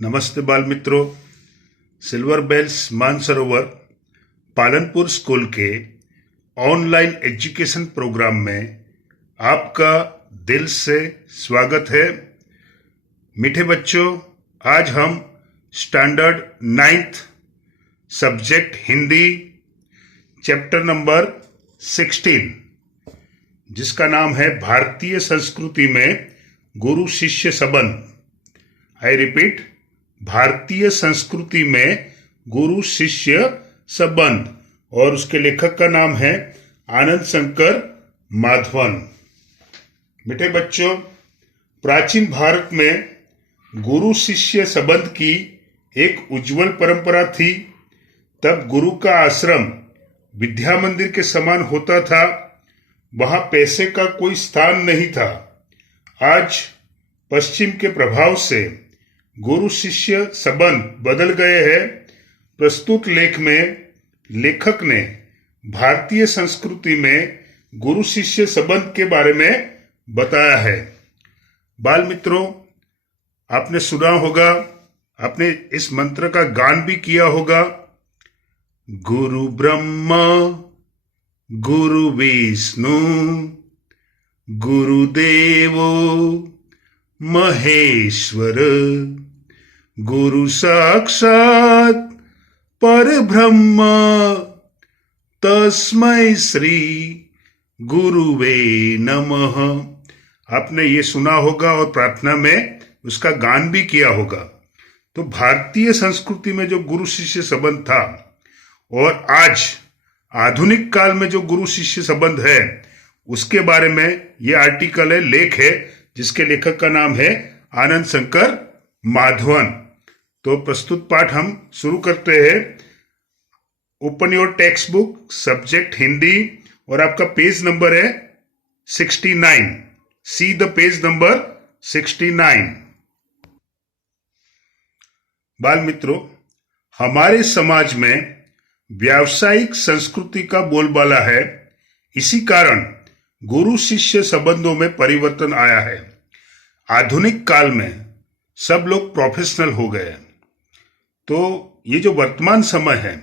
नमस्ते बाल मित्रों। Silver Bells Mansarovar Palanpur school के ऑनलाइन एजुकेशन प्रोग्राम में आपका दिल से स्वागत है। मीठे बच्चों, आज हम standard 9th subject Hindi chapter number 16 जिसका नाम है भारतीय संस्कृति में गुरु शिष्य संबंध। आई रिपीट, भारतीय संस्कृति में गुरु शिष्य संबंध, और उसके लेखक का नाम है आनंद शंकर माधवन। बेटे बच्चों, प्राचीन भारत में गुरु शिष्य संबंध की एक उज्जवल परंपरा थी। तब गुरु का आश्रम विद्या मंदिर के समान होता था। वहां पैसे का कोई स्थान नहीं था। आज पश्चिम के प्रभाव से गुरु शिष्य संबंध बदल गए हैं। प्रस्तुत लेख में लेखक ने भारतीय संस्कृति में गुरु शिष्य संबंध के बारे में बताया है। बाल मित्रों, आपने सुना होगा, आपने इस मंत्र का गान भी किया होगा। गुरु ब्रह्मा गुरु विष्णु गुरुदेवो महेश्वर गुरु साक्षात परब्रह्म तस्मै श्री गुरुवे नमः। आपने ये सुना होगा और प्रार्थना में उसका गान भी किया होगा। तो भारतीय संस्कृति में जो गुरु शिष्य संबंध था और आज आधुनिक काल में जो गुरु शिष्य संबंध है, उसके बारे में ये आर्टिकल है, लेख है, जिसके लेखक का नाम है आनंद शंकर माधवन। तो प्रस्तुत पाठ हम शुरू करते हैं। Open your text book, subject Hindi, और आपका पेज नंबर है 69। See the page number 69। बाल मित्रों, हमारे समाज में व्यावसायिक संस्कृति का बोलबाला है। इसी कारण गुरु शिष्य संबंधों में परिवर्तन आया है। आधुनिक काल में सब लोग प्रोफेशनल हो गए। तो ये जो वर्तमान समय है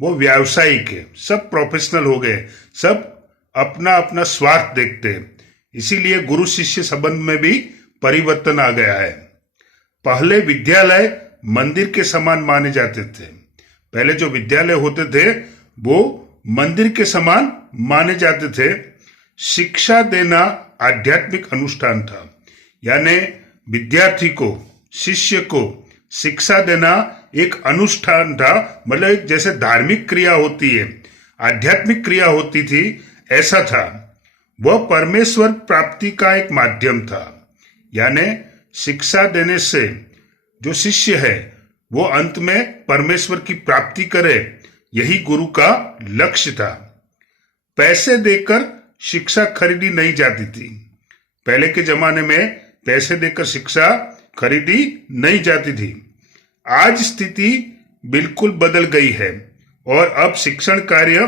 वो व्यावसायिक है। सब प्रोफेशनल हो गए, सब अपना अपना स्वार्थ देखते हैं। इसीलिए गुरु शिष्य संबंध में भी परिवर्तन आ गया है। पहले विद्यालय मंदिर के समान माने जाते थे। पहले जो विद्यालय होते थे वो मंदिर के समान माने जाते थे। शिक्षा देना आध्यात्मिक अनुष्ठान था, यानी विद्यार्थी को, शिष्य को शिक्षा देना एक अनुष्ठान था। मतलब एक जैसे धार्मिक क्रिया होती है, आध्यात्मिक क्रिया होती थी, ऐसा था। वह परमेश्वर प्राप्ति का एक माध्यम था। यानी शिक्षा देने से जो शिष्य है वो अंत में परमेश्वर की प्राप्ति करे, यही गुरु का लक्ष्य था। पैसे देकर शिक्षा खरीदी नहीं जाती थी। पहले के जमाने में पैसे देकर शिक्षा खरीदी नहीं जाती थी। आज स्थिति बिल्कुल बदल गई है और अब शिक्षण कार्य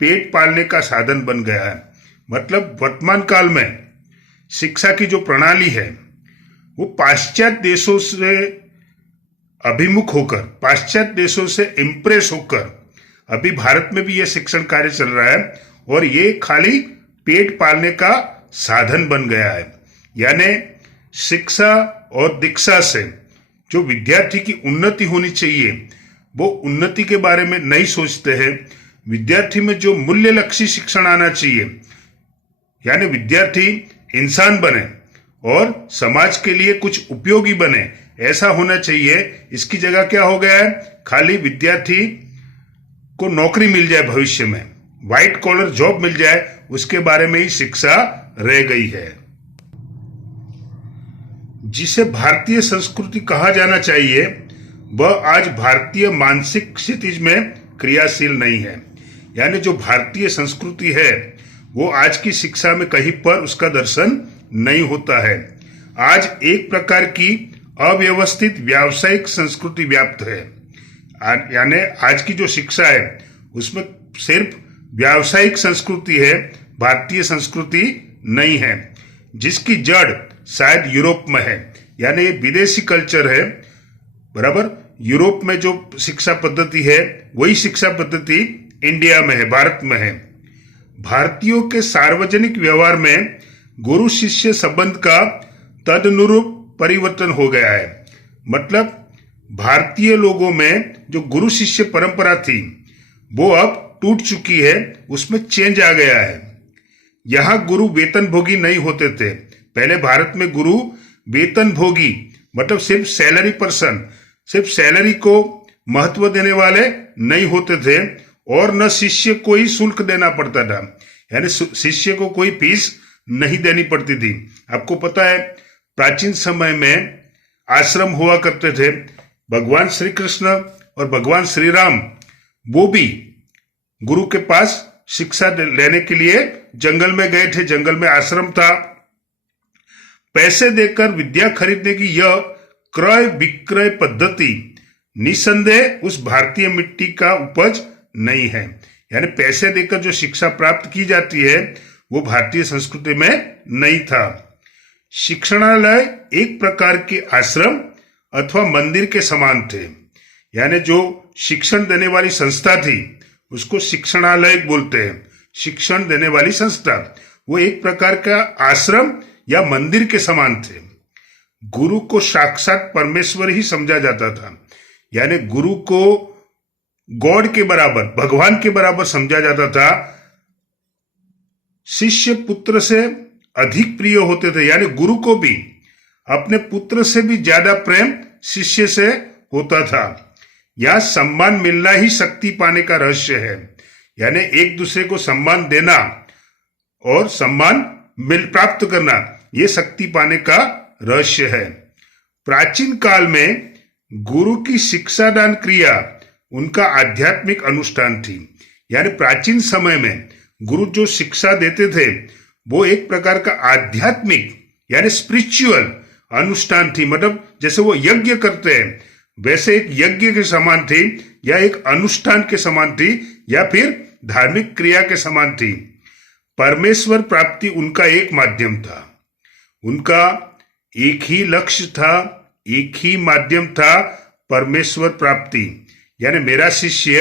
पेट पालने का साधन बन गया है। मतलब वर्तमान काल में शिक्षा की जो प्रणाली है वो पाश्चात्य देशों से अभिमुख होकर, पाश्चात्य देशों से इंप्रेस होकर अभी भारत में भी यह शिक्षण कार्य चल रहा है, और ये खाली पेट पालने का साधन बन गया है। यानी शिक्षा और दीक्षा से जो विद्यार्थी की उन्नति होनी चाहिए वो उन्नति के बारे में नहीं सोचते हैं। विद्यार्थी में जो मूल्य लक्षी शिक्षण आना चाहिए, यानी विद्यार्थी इंसान बने और समाज के लिए कुछ उपयोगी बने, ऐसा होना चाहिए। इसकी जगह क्या हो गया है, खाली विद्यार्थी को नौकरी मिल जाए, भविष्य में व्हाइट कॉलर जॉब मिल जाए, उसके बारे में ही शिक्षा रह गई है। जिसे भारतीय संस्कृति कहा जाना चाहिए वह आज भारतीय मानसिक क्षितिज में क्रियाशील नहीं है। यानी जो भारतीय संस्कृति है वो आज की शिक्षा में कहीं पर उसका दर्शन नहीं होता है। आज एक प्रकार की अव्यवस्थित व्यावसायिक संस्कृति व्याप्त है। यानी आज की जो शिक्षा है उसमें सिर्फ व्यावसायिक संस्कृति है, भारतीय संस्कृति नहीं है, जिसकी जड़ शायद यूरोप में है। यानी ये विदेशी कल्चर है बराबर। यूरोप में जो शिक्षा पद्धति है वही शिक्षा पद्धति इंडिया में है, भारत में है। भारतीयों के सार्वजनिक व्यवहार में गुरु शिष्य संबंध का तदनुरूप परिवर्तन हो गया है। मतलब भारतीय लोगों में जो गुरु शिष्य परंपरा थी वो अब टूट चुकी है, उसमें चेंज आ गया है। यहां गुरु वेतन भोगी नहीं होते थे। पहले भारत में गुरु वेतन भोगी मतलब सिर्फ सैलरी पर्सन, सिर्फ सैलरी को महत्व देने वाले नहीं होते थे और न शिष्य को ही शुल्क देना पड़ता था, यानी शिष्य को कोई फीस नहीं देनी पड़ती थी। आपको पता है प्राचीन समय में आश्रम हुआ करते थे। भगवान श्री कृष्ण और भगवान श्री राम वो भी गुरु के पास शिक्षा लेने के लिए जंगल में गए थे। जंगल में आश्रम था। पैसे देकर विद्या खरीदने की यह क्रय विक्रय पद्धति निसंदेह उस भारतीय मिट्टी का उपज नहीं है। यानी पैसे देकर जो शिक्षा प्राप्त की जाती है वो भारतीय संस्कृति में नहीं था। शिक्षणालय एक प्रकार के आश्रम अथवा मंदिर के समान थे। यानी जो शिक्षण देने वाली संस्था थी उसको शिक्षणालय बोलते हैं। शिक्षण देने वाली संस्था वो एक प्रकार का आश्रम या मंदिर के समान थे। गुरु को साक्षात परमेश्वर ही समझा जाता था। यानी गुरु को गॉड के बराबर, भगवान के बराबर समझा जाता था। शिष्य पुत्र से अधिक प्रिय होते थे। यानी गुरु को भी अपने पुत्र से भी ज्यादा प्रेम शिष्य से होता था। यह सम्मान मिलना ही शक्ति पाने का रहस्य है। यानी एक दूसरे को सम्मान देना और सम्मान प्राप्त करना, यह शक्ति पाने का रहस्य है। प्राचीन काल में गुरु की शिक्षादान क्रिया उनका आध्यात्मिक अनुष्ठान थी। यानी प्राचीन समय में गुरु जो शिक्षा देते थे वो एक प्रकार का आध्यात्मिक यानी स्पिरिचुअल अनुष्ठान थी। मतलब जैसे वो यज्ञ करते हैं वैसे एक यज्ञ के समान थी, या एक अनुष्ठान के समान थी, या फिर धार्मिक क्रिया के समान थी। परमेश्वर प्राप्ति उनका एक माध्यम था। उनका एक ही लक्ष्य था, एक ही माध्यम था, परमेश्वर प्राप्ति। यानी मेरा शिष्य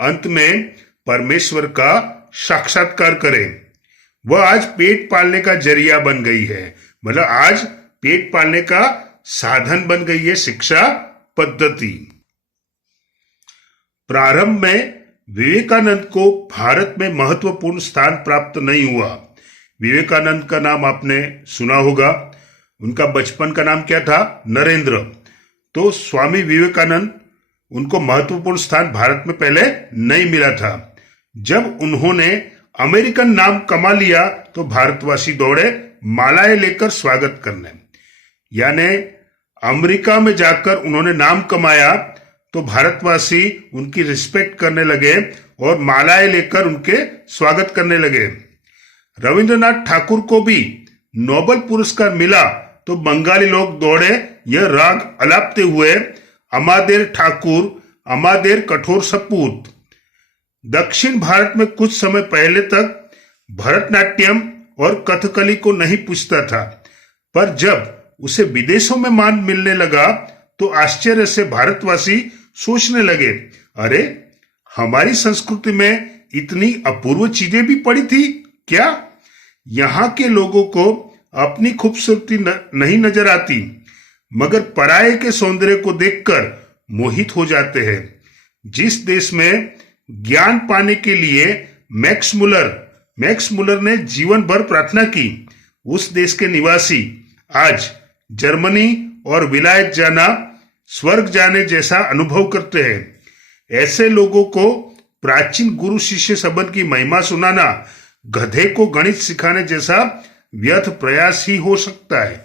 अंत में परमेश्वर का साक्षात्कार करे। वह आज पेट पालने का जरिया बन गई है। मतलब आज पेट पालने का साधन बन गई है शिक्षा पद्धति। प्रारंभ में विवेकानंद को भारत में महत्वपूर्ण स्थान प्राप्त नहीं हुआ। विवेकानंद का नाम आपने सुना होगा। उनका बचपन का नाम क्या था? नरेंद्र। तो स्वामी विवेकानंद उनको महत्वपूर्ण स्थान भारत में पहले नहीं मिला था। जब उन्होंने अमेरिकन नाम कमा लिया तो भारतवासी दौड़े मालाएं लेकर स्वागत करने। यानी अमेरिका में जाकर उन्होंने नाम कमाया तो भारतवासी उनकी रिस्पेक्ट करने लगे और मालाएं लेकर उनके स्वागत करने लगे। रविंद्रनाथ ठाकुर को भी नोबेल पुरस्कार मिला तो बंगाली लोग दौड़े यह राग अलापते हुए, अमादेर ठाकुर, अमादेर कठोर सपूत। दक्षिण भारत में कुछ समय पहले तक भरतनाट्यम और कथकली को नहीं पूछता था, पर जब उसे विदेशों में मान मिलने लगा तो आश्चर्य से भारतवासी सोचने लगे, अरे हमारी संस्कृति में इतनी अपूर्व चीजें भी पड़ी थी क्या? यहाँ के लोगों को अपनी खूबसूरती नहीं नजर आती, मगर पराये के सौंदर्य को देखकर मोहित हो जाते हैं। जिस देश में ज्ञान पाने के लिए मैक्स मुलर ने जीवन भर प्रार्थना की, उस देश के निवासी आज जर्मनी और विलायत जाना स्वर्ग जाने जैसा अनुभव करते हैं। ऐसे लोगों को प्राचीन गुरु शिष्य संबंध की महिमा सुनाना गधे को गणित सिखाने जैसा व्यर्थ प्रयास ही हो सकता है।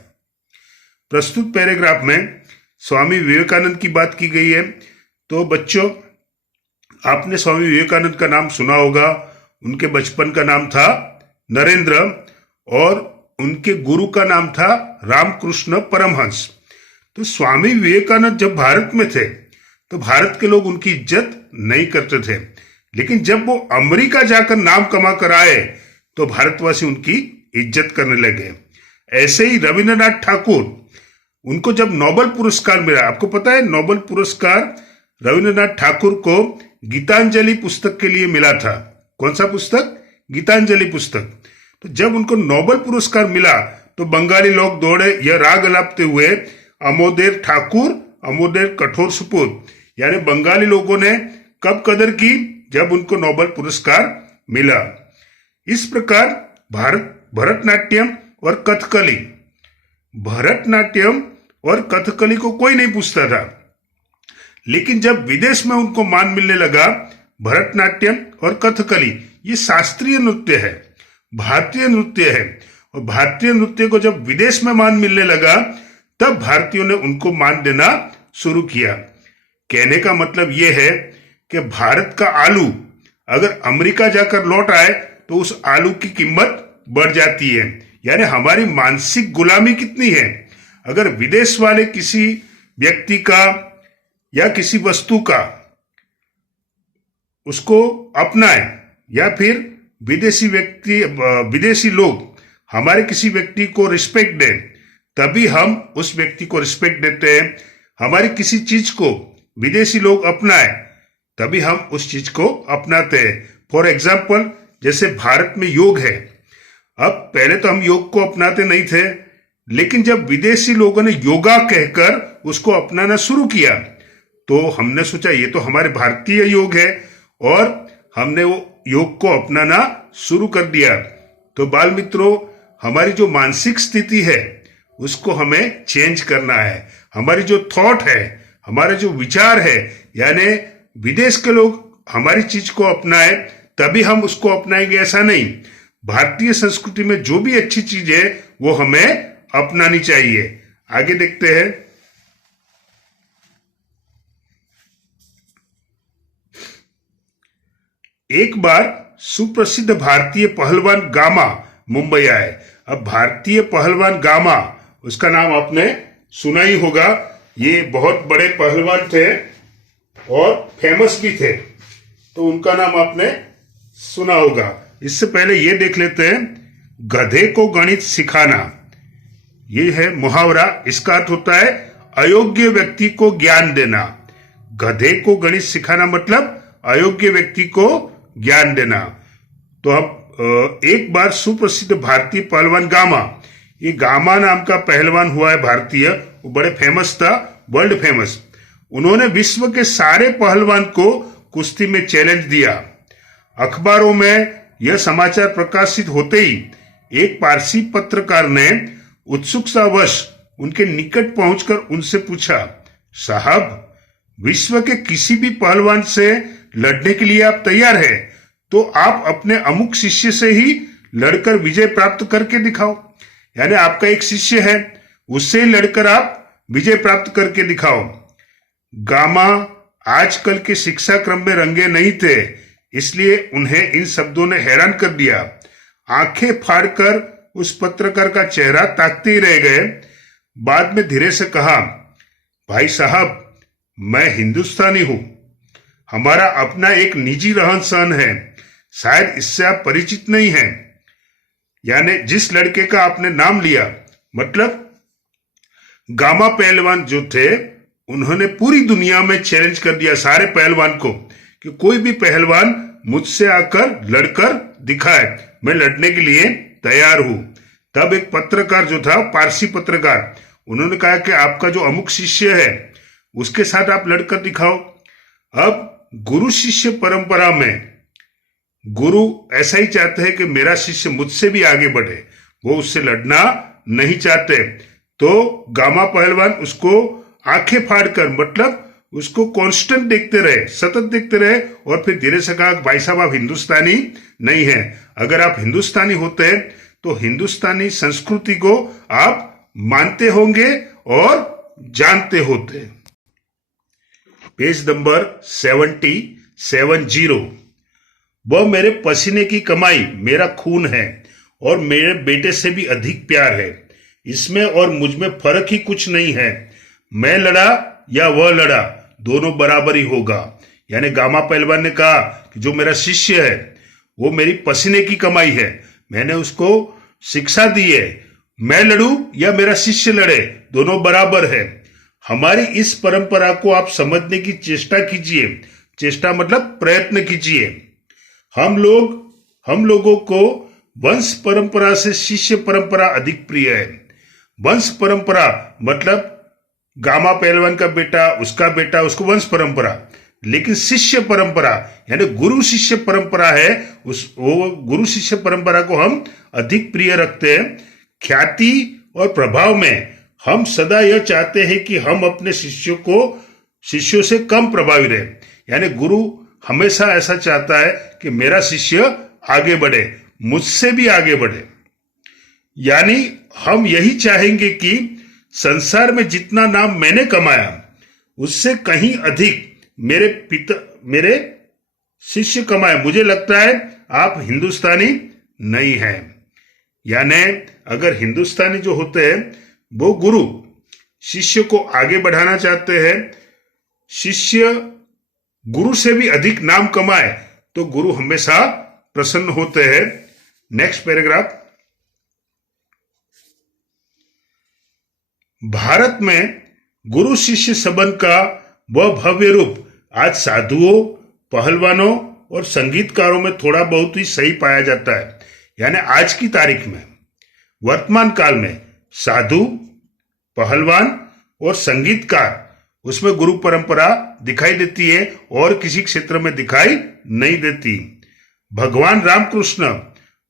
प्रस्तुत पैराग्राफ में स्वामी विवेकानंद की बात की गई है। तो बच्चों, आपने स्वामी विवेकानंद का नाम सुना होगा। उनके बचपन का नाम था नरेंद्र और उनके गुरु का नाम था रामकृष्ण परमहंस। तो स्वामी विवेकानंद जब भारत में थे तो भारत के लोग उनकी इज्जत नहीं करते थे, लेकिन जब वो अमेरिका जाकर नाम कमा कर आए तो भारतवासी उनकी इज्जत करने लगे। ऐसे ही रविंद्रनाथ ठाकुर उनको जब नोबेल पुरस्कार मिला, आपको पता है नोबेल पुरस्कार रविंद्रनाथ ठाकुर को गीतांजलि पुस्तक के लिए मिला था। कौन सा पुस्तक? गीतांजलि पुस्तक। तो जब उनको नोबेल पुरस्कार मिला तो बंगाली लोग दौड़े यह राग अलापते हुए अमोदेर ठाकुर अमोदेर कठोर सुपुत, यानी बंगाली लोगों ने कब कदर की? जब उनको नोबेल पुरस्कार मिला। इस प्रकार भरतनाट्यम और कथकली, भरतनाट्यम और कथकली को कोई नहीं पूछता था, लेकिन जब विदेश में उनको मान मिलने लगा, भरतनाट्यम और कथकली ये शास्त्रीय नृत्य है, भारतीय नृत्य है, और भारतीय नृत्य को जब विदेश में मान मिलने लगा तब भारतीयों ने उनको मान देना शुरू किया। कहने का मतलब यह है कि भारत का आलू अगर अमेरिका जाकर लौट आए तो उस आलू की कीमत बढ़ जाती है। यानी हमारी मानसिक गुलामी कितनी है। अगर विदेश वाले किसी व्यक्ति का या किसी वस्तु का उसको अपनाए, या फिर विदेशी लोग हमारे किसी व्यक्ति को रिस्पेक्ट दें, तभी हम उस व्यक्ति को रिस्पेक्ट देते हैं। हमारी किसी चीज को विदेशी लोग अपनाए तभी हम उस चीज को अपनाते हैं। फॉर एग्जाम्पल, जैसे भारत में योग है। अब पहले तो हम योग को अपनाते नहीं थे, लेकिन जब विदेशी लोगों ने योगा कहकर उसको अपनाना शुरू किया तो हमने सोचा ये तो हमारे भारतीय योग है, और हमने वो योग को अपनाना शुरू कर दिया। तो बाल मित्रों, हमारी जो मानसिक स्थिति है उसको हमें चेंज करना है। हमारी जो थॉट है, हमारे जो विचार है, यानी विदेश के लोग हमारी चीज को अपनाए तभी हम उसको अपनाएंगे, ऐसा नहीं। भारतीय संस्कृति में जो भी अच्छी चीज है वो हमें अपनानी चाहिए। आगे देखते हैं। एक बार सुप्रसिद्ध भारतीय पहलवान गामा मुंबई आए। अब भारतीय पहलवान गामा, उसका नाम आपने सुना ही होगा। ये बहुत बड़े पहलवान थे और फेमस भी थे, तो उनका नाम आपने सुना होगा। इससे पहले ये देख लेते हैं, गधे को गणित सिखाना, ये है मुहावरा। इसका अर्थ होता है अयोग्य व्यक्ति को ज्ञान देना। गधे को गणित सिखाना मतलब अयोग्य व्यक्ति को ज्ञान देना। तो अब एक बार सुप्रसिद्ध भारतीय पहलवान गामा, ये गामा नाम का पहलवान हुआ है भारतीय, वो बड़े फेमस था, वर्ल्ड फेमस। उन्होंने विश्व के सारे पहलवान को कुश्ती में चैलेंज दिया। अखबारों में यह समाचार प्रकाशित होते ही एक पारसी पत्रकार ने उत्सुकतावश उनके निकट पहुंचकर उनसे पूछा, साहब, विश्व के किसी भी पहलवान से लड़ने के लिए आप तैयार हैं, तो आप अपने अमुक शिष्य से ही लड़कर विजय प्राप्त करके दिखाओ। यानी आपका एक शिष्य है, उससे ही लड़कर आप विजय प्राप्त करके दिखाओ। गामा आजकल के शिक्षा क्रम में रंगे नहीं थे, इसलिए उन्हें इन शब्दों ने हैरान कर दिया। आंखें फाड़कर उस पत्रकार का चेहरा ताकते ही रह गए। बाद में धीरे से कहा, भाई साहब, मैं हिंदुस्तानी हूं, हमारा अपना एक निजी रहन सहन है, शायद इससे आप परिचित नहीं हैं। यानी जिस लड़के का आपने नाम लिया, मतलब गामा पहलवान जो थे, उन्होंने पूरी दुनिया में चैलेंज कर दिया सारे पहलवान को कि कोई भी पहलवान मुझसे आकर लड़कर दिखाए, मैं लड़ने के लिए तैयार हूं। तब एक पत्रकार जो था, पारसी पत्रकार, उन्होंने कहा कि आपका जो अमुक शिष्य है उसके साथ आप लड़कर दिखाओ। अब गुरु शिष्य परंपरा में गुरु ऐसा ही चाहते हैं कि मेरा शिष्य मुझसे भी आगे बढ़े, वो उससे लड़ना नहीं चाहते। तो गामा पहलवान उसको आंखें फाड़कर, मतलब उसको कांस्टेंट देखते रहे, सतत देखते रहे, और फिर धीरे से कहा, भाई साहब, आप हिंदुस्तानी नहीं हैं। अगर आप हिंदुस्तानी होते हैं तो हिंदुस्तानी संस्कृति को आप मानते होंगे और जानते होते। Page number 70। वह मेरे पसीने की कमाई, मेरा खून है और मेरे बेटे से भी अधिक प्यार है। इसमें और मुझ में फर्क ही कुछ नहीं है। मैं लड़ा या वह लड़ा, दोनों बराबर ही होगा। यानी गामा पहलवान ने कहा कि जो मेरा शिष्य है वो मेरी पसीने की कमाई है, मैंने उसको शिक्षा दी है। मैं लड़ूं या मेरा शिष्य लड़े, दोनों बराबर है। हमारी इस परंपरा को आप समझने की चेष्टा कीजिए, चेष्टा मतलब प्रयत्न कीजिए। हम लोगों को वंश परंपरा से शिष्य परंपरा अधिक प्रिय है। वंश परंपरा मतलब गामा पहलवान का बेटा उसको वंश परंपरा, लेकिन शिष्य परंपरा यानी गुरु शिष्य परंपरा है, वो गुरु शिष्य परंपरा को हम अधिक प्रिय रखते हैं। ख्याति और प्रभाव में हम सदा यह चाहते हैं कि हम अपने शिष्यों से कम प्रभावी रहे, यानी गुरु हमेशा ऐसा चाहता है कि मेरा शिष्य आगे बढ़े, मुझसे भी आगे बढ़े। यानी हम यही चाहेंगे कि संसार में जितना नाम मैंने कमाया उससे कहीं अधिक मेरे शिष्य कमाए। मुझे लगता है आप हिंदुस्तानी नहीं हैं। यानी अगर हिंदुस्तानी जो होते हैं वो गुरु शिष्य को आगे बढ़ाना चाहते हैं, शिष्य गुरु से भी अधिक नाम कमाए तो गुरु हमेशा प्रसन्न होते हैं। Next paragraph. भारत में गुरु शिष्य संबंध का वह भव्य रूप आज साधुओं, पहलवानों और संगीतकारों में थोड़ा बहुत ही सही पाया जाता है। यानी आज की तारीख में, वर्तमान काल में साधु, पहलवान और संगीतकार, उसमें गुरु परंपरा दिखाई देती है और किसी क्षेत्र में दिखाई नहीं देती। भगवान रामकृष्ण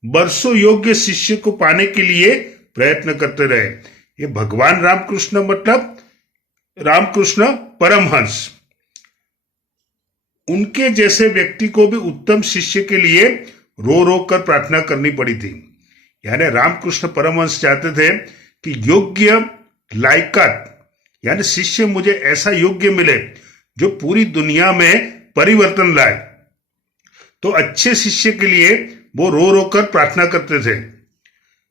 वर्षों योग्य शिष्य को पाने के लिए प्रयत्न करते रहे। ये भगवान रामकृष्ण मतलब रामकृष्ण परमहंस, उनके जैसे व्यक्ति को भी उत्तम शिष्य के लिए रो रो कर प्रार्थना करनी पड़ी थी। यानी रामकृष्ण परमहंस चाहते थे कि योग्य लायकात यानी शिष्य मुझे ऐसा योग्य मिले जो पूरी दुनिया में परिवर्तन लाए। तो अच्छे शिष्य के लिए वो रो रो कर प्रार्थना करते थे।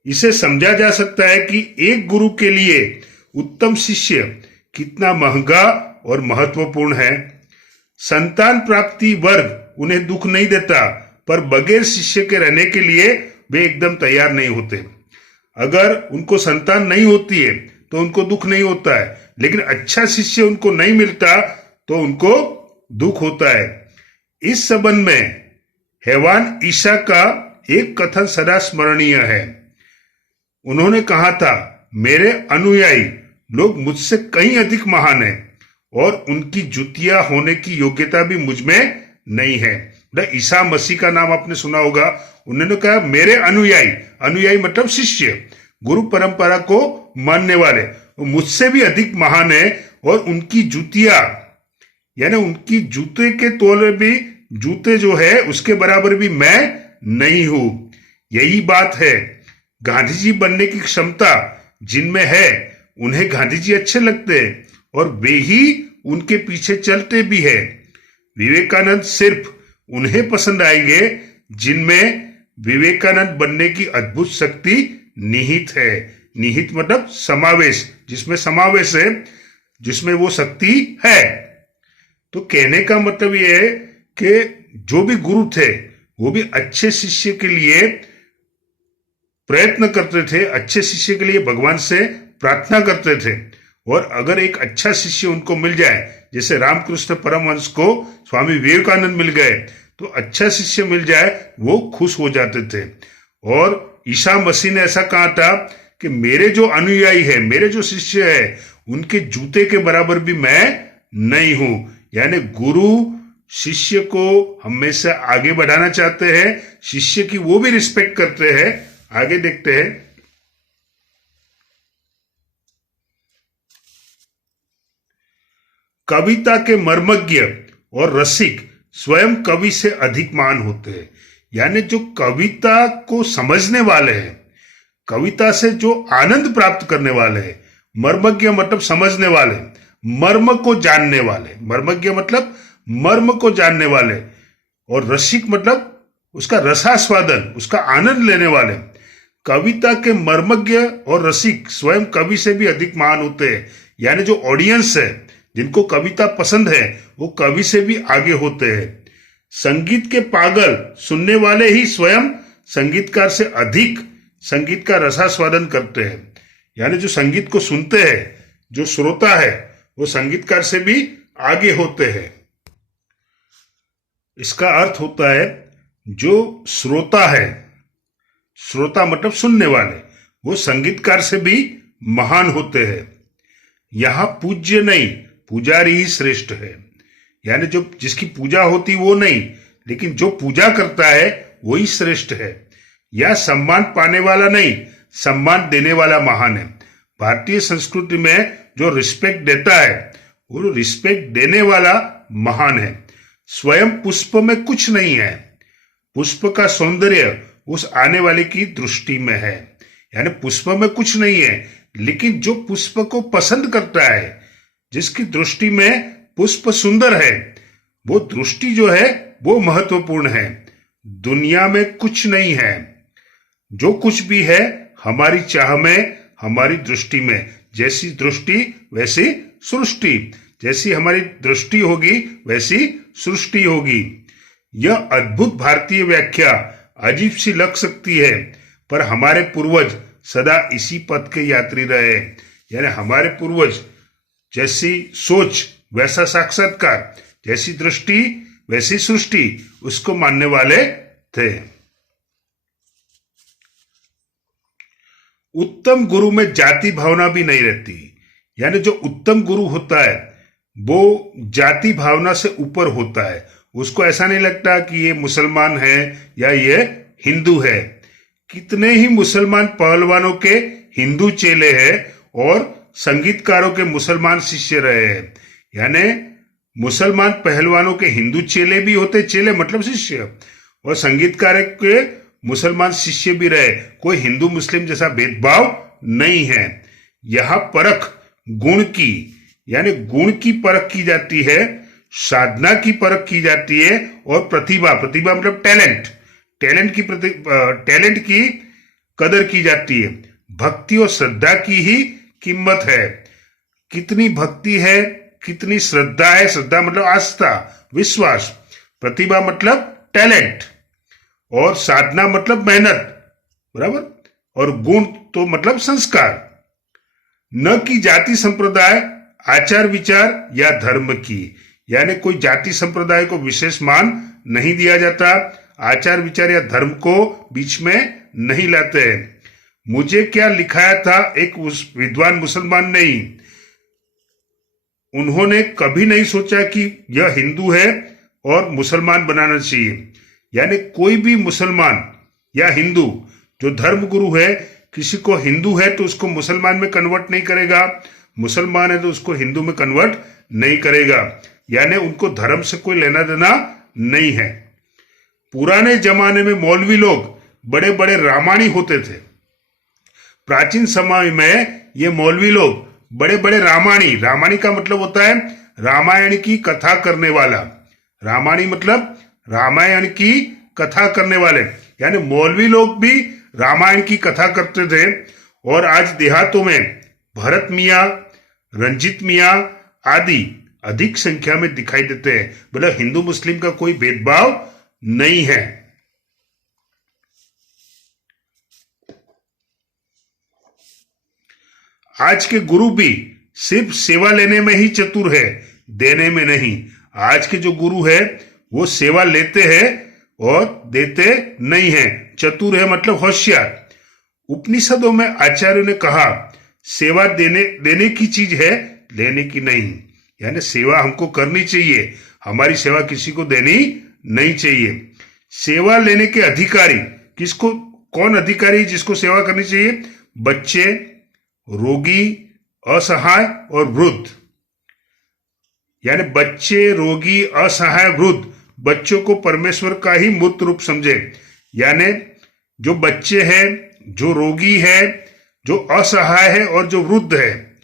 इसे समझा जा सकता है कि एक गुरु के लिए उत्तम शिष्य कितना महंगा और महत्वपूर्ण है। संतान प्राप्ति वर्ग उन्हें दुख नहीं देता, पर बगैर शिष्य के रहने के लिए वे एकदम तैयार नहीं होते। अगर उनको संतान नहीं होती है तो उनको दुख नहीं होता है, लेकिन अच्छा शिष्य उनको नहीं मिलता तो उनको दुख होता है। इस संबंध में हैवान ईसा का एक कथन सदा स्मरणीय है। उन्होंने कहा था, मेरे अनुयायी लोग मुझसे कहीं अधिक महान हैं और उनकी जुतिया होने की योग्यता भी मुझ में नहीं है। ईसा मसीह का नाम आपने सुना होगा। उन्होंने कहा मेरे अनुयायी मतलब शिष्य, गुरु परंपरा को मानने वाले, मुझसे भी अधिक महान है और उनकी जुतिया यानी उनकी जूते के तोले भी जूते जो है उसके बराबर भी मैं नहीं हूं। यही बात है। गांधी जी बनने की क्षमता जिनमें है उन्हें गांधी जी अच्छे लगते हैं और वे ही उनके पीछे चलते भी है। विवेकानंद सिर्फ उन्हें पसंद आएंगे जिनमें विवेकानंद बनने की अद्भुत शक्ति निहित है। निहित मतलब समावेश, जिसमें समावेश है, जिसमें वो शक्ति है। तो कहने का मतलब ये है कि जो भी गुरु थे वो भी अच्छे शिष्य के लिए प्रयत्न करते थे, अच्छे शिष्य के लिए भगवान से प्रार्थना करते थे। और अगर एक अच्छा शिष्य उनको मिल जाए, जैसे रामकृष्ण परमहंस को स्वामी विवेकानंद मिल गए, तो अच्छा शिष्य मिल जाए वो खुश हो जाते थे। और ईसा मसीह ने ऐसा कहा था कि मेरे जो अनुयायी है, मेरे जो शिष्य है, उनके जूते के बराबर भी मैं नहीं हूं। यानी गुरु शिष्य को हमेशा आगे बढ़ाना चाहते हैं, शिष्य की वो भी रिस्पेक्ट करते हैं। आगे देखते हैं। कविता के मर्मज्ञ और रसिक स्वयं कवि से अधिक महान होते हैं। यानी जो कविता को समझने वाले हैं, कविता से जो आनंद प्राप्त करने वाले हैं, मर्मज्ञ मतलब समझने वाले, मर्म को जानने वाले, मर्मज्ञ मतलब मर्म को जानने वाले, और रसिक मतलब उसका रसास्वादन, उसका आनंद लेने वाले। कविता के मर्मज्ञ और रसिक स्वयं कवि से भी अधिक महान होते हैं। यानी जो ऑडियंस है, जिनको कविता पसंद है, वो कवि से भी आगे होते हैं। संगीत के पागल सुनने वाले ही स्वयं संगीतकार से अधिक संगीत का रसास्वादन करते हैं। यानी जो संगीत को सुनते हैं, जो श्रोता है वो संगीतकार से भी आगे होते हैं। इसका अर्थ होता है जो श्रोता है, श्रोता मतलब सुनने वाले, वो संगीतकार से भी महान होते हैं। यहां पूज्य नहीं, पुजारी ही श्रेष्ठ है। यानी जो जिसकी पूजा होती वो नहीं, लेकिन जो पूजा करता है वही श्रेष्ठ है। या सम्मान पाने वाला नहीं, सम्मान देने वाला महान है। भारतीय संस्कृति में जो रिस्पेक्ट देता है वो रिस्पेक्ट देने वाला महान है। स्वयं पुष्प में कुछ नहीं है, पुष्प का सौंदर्य उस आने वाले की दृष्टि में है। यानी पुष्प में कुछ नहीं है, लेकिन जो पुष्प को पसंद करता है, जिसकी दृष्टि में पुष्प सुंदर है, वो दृष्टि जो है वो महत्वपूर्ण है। दुनिया में कुछ नहीं है, जो कुछ भी है हमारी चाह में, हमारी दृष्टि में। जैसी दृष्टि वैसी सृष्टि, जैसी हमारी दृष्टि होगी वैसी सृष्टि होगी। यह अद्भुत भारतीय व्याख्या अजीब सी लग सकती है, पर हमारे पूर्वज सदा इसी पथ के यात्री रहे। यानी हमारे पूर्वज जैसी सोच वैसा साक्षात्कार, जैसी दृष्टि वैसी सृष्टि, उसको मानने वाले थे। उत्तम गुरु में जाति भावना भी नहीं रहती। यानी जो उत्तम गुरु होता है वो जाति भावना से ऊपर होता है। उसको ऐसा नहीं लगता कि ये मुसलमान है या ये हिंदू है। कितने ही मुसलमान पहलवानों के हिंदू चेले हैं और संगीतकारों के मुसलमान शिष्य रहे हैं। यानी मुसलमान पहलवानों के हिंदू चेले भी होते, चेले मतलब शिष्य, और संगीतकार के मुसलमान शिष्य भी रहे। कोई हिंदू मुस्लिम जैसा भेदभाव नहीं है। यहाँ परख गुण की, यानी गुण की परख की जाती है, साधना की परख की जाती है, और प्रतिभा, प्रतिभा मतलब टैलेंट, टैलेंट की कदर की जाती है। भक्ति और श्रद्धा की ही कीमत है। कितनी भक्ति है, कितनी श्रद्धा है। श्रद्धा मतलब आस्था, विश्वास। प्रतिभा मतलब टैलेंट, और साधना मतलब मेहनत, बराबर। और गुण तो मतलब संस्कार। न कि जाति संप्रदाय, आचार विचार या धर्म की। यानी कोई जाति संप्रदाय को विशेष मान नहीं दिया जाता, आचार विचार या धर्म को बीच में नहीं लाते हैं। मुझे क्या लिखाया था एक विद्वान मुसलमान नहीं, उन्होंने कभी नहीं सोचा कि यह हिंदू है और मुसलमान बनाना चाहिए। यानी कोई भी मुसलमान या हिंदू जो धर्म गुरु है, किसी को हिंदू है तो उसको मुसलमान में कन्वर्ट नहीं करेगा, मुसलमान है तो उसको हिंदू में कन्वर्ट नहीं करेगा। यानी उनको धर्म से कोई लेना देना नहीं है। पुराने जमाने में मौलवी लोग बड़े बड़े रामायणी होते थे। प्राचीन समय में ये मौलवी लोग बड़े बड़े रामायणी का मतलब होता है रामायण की कथा करने वाला। रामायणी मतलब रामायण की कथा करने वाले। यानी मौलवी लोग भी रामायण की कथा करते थे। और आज देहातों में भरत मियाँ, रंजीत मियाँ आदि अधिक संख्या में दिखाई देते हैं। मतलब हिंदू मुस्लिम का कोई भेदभाव नहीं है। आज के गुरु भी सिर्फ सेवा लेने में ही चतुर है, देने में नहीं। आज के जो गुरु है वो सेवा लेते हैं और देते नहीं है। चतुर है मतलब होशियार। उपनिषदों में आचार्यों ने कहा सेवा देने की चीज है, लेने की नहीं। यानी सेवा हमको करनी चाहिए, हमारी सेवा किसी को देनी नहीं चाहिए। सेवा लेने के अधिकारी किसको, कौन अधिकारी जिसको सेवा करनी चाहिए? बच्चे, रोगी, असहाय और वृद्ध। यानी बच्चे, रोगी, असहाय, वृद्ध। बच्चों को परमेश्वर का ही मूर्त रूप समझे। यानी जो बच्चे हैं, जो रोगी है, जो असहाय है और जो वृद्ध है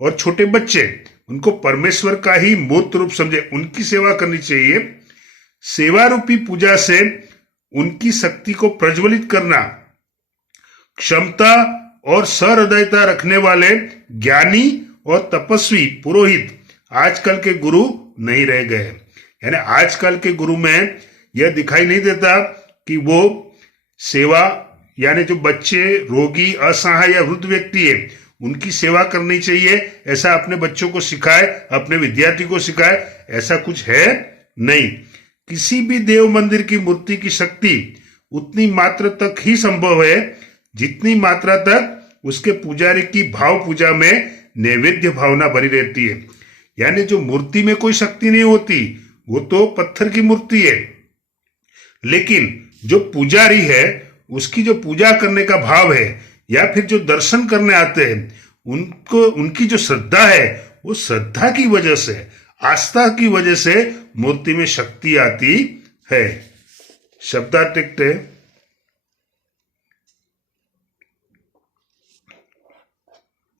और छोटे बच्चे, उनको परमेश्वर का ही मूर्त रूप समझे, उनकी सेवा करनी चाहिए। सेवा रूपी पूजा से उनकी शक्ति को प्रज्वलित करना। क्षमता और सहृदयता रखने वाले ज्ञानी और तपस्वी पुरोहित आजकल के गुरु नहीं रह गए। यानी आजकल के गुरु में यह दिखाई नहीं देता कि वो सेवा, यानी जो बच्चे, रोगी, असहाय या वृद्ध व्यक्ति है उनकी सेवा करनी चाहिए, ऐसा अपने बच्चों को सिखाए, अपने विद्यार्थी को सिखाए, ऐसा कुछ है नहीं। किसी भी देव मंदिर की मूर्ति की शक्ति उतनी मात्रा तक ही संभव है जितनी मात्रा तक उसके पुजारी की भाव पूजा में नैवेद्य भावना भरी रहती है। यानी जो मूर्ति में कोई शक्ति नहीं होती, वो तो पत्थर की मूर्ति है, लेकिन जो पुजारी है उसकी जो पूजा करने का भाव है या फिर जो दर्शन करने आते हैं उनको, उनकी जो श्रद्धा है, वो श्रद्धा की वजह से, आस्था की वजह से मूर्ति में शक्ति आती है। शब्दार्थ देखते हैं।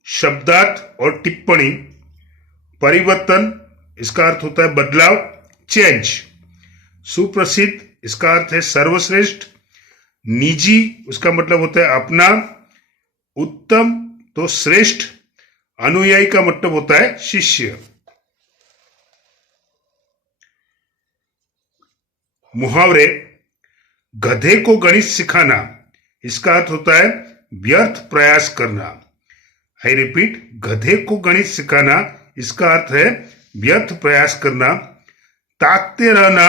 शब्दार्थ और टिप्पणी। परिवर्तन, इसका अर्थ होता है बदलाव, चेंज। सुप्रसिद्ध, इसका अर्थ है सर्वश्रेष्ठ। निजी, उसका मतलब होता है अपना। उत्तम तो श्रेष्ठ। अनुयायी का मतलब होता है शिष्य। मुहावरे। गधे को गणित सिखाना, इसका अर्थ होता है व्यर्थ प्रयास करना। आई रिपीट, गधे को गणित सिखाना, इसका अर्थ है व्यर्थ प्रयास करना। ताकते रहना,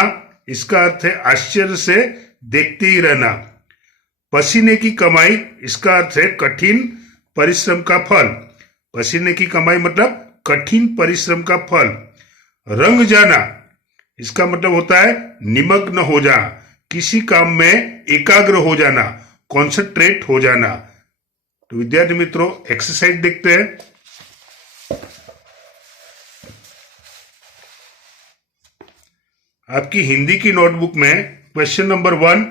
इसका अर्थ है आश्चर्य से देखते ही रहना। पसीने की कमाई, इसका अर्थ है कठिन परिश्रम का फल। पसीने की कमाई मतलब कठिन परिश्रम का फल। रंग जाना, इसका मतलब होता है निमग्न हो जाना, किसी काम में एकाग्र हो जाना, कॉन्सेंट्रेट हो जाना। तो विद्यार्थी मित्रों, एक्सरसाइज देखते हैं। आपकी हिंदी की नोटबुक में क्वेश्चन नंबर 1,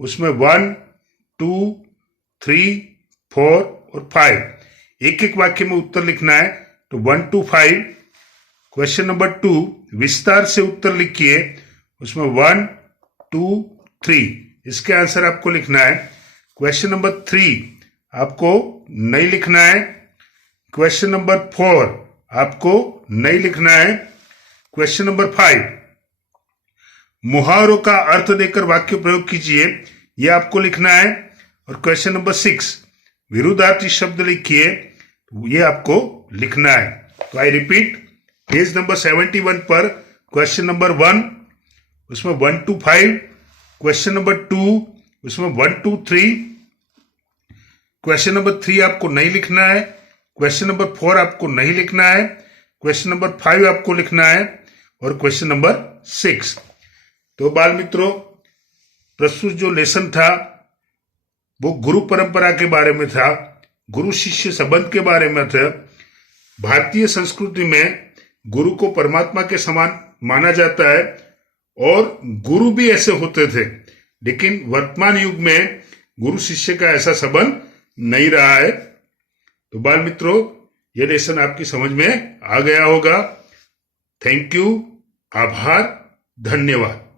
उसमें 1, 2, 3, 4 और 5 एक एक वाक्य में उत्तर लिखना है। तो 1 to 5। क्वेश्चन नंबर 2, विस्तार से उत्तर लिखिए, उसमें 1, 2, 3 इसके आंसर आपको लिखना है। क्वेश्चन नंबर 3 आपको नहीं लिखना है। क्वेश्चन नंबर 4 आपको नहीं लिखना है। क्वेश्चन नंबर 5, मुहावरों का अर्थ देकर वाक्य प्रयोग कीजिए, यह आपको लिखना है। और क्वेश्चन नंबर 6, विरुद्धार्थी शब्द लिखिए, ये आपको लिखना है। तो आई रिपीट, पेज नंबर 71 पर क्वेश्चन नंबर 1, उसमें 1 to 5, क्वेश्चन नंबर 2, उसमें 1 to 3, क्वेश्चन नंबर 3 आपको नहीं लिखना है। क्वेश्चन नंबर 4 आपको नहीं लिखना है। क्वेश्चन नंबर 5 आपको लिखना है और क्वेश्चन नंबर 6। तो बाल मित्रों, प्रस्तुत जो लेसन था वो गुरु परंपरा के बारे में था, गुरु शिष्य संबंध के बारे में था। भारतीय संस्कृति में गुरु को परमात्मा के समान माना जाता है और गुरु भी ऐसे होते थे, लेकिन वर्तमान युग में गुरु शिष्य का ऐसा संबंध नहीं रहा है। तो बाल मित्रों, यह लेसन आपकी समझ में आ गया होगा। थैंक यू, आभार, धन्यवाद।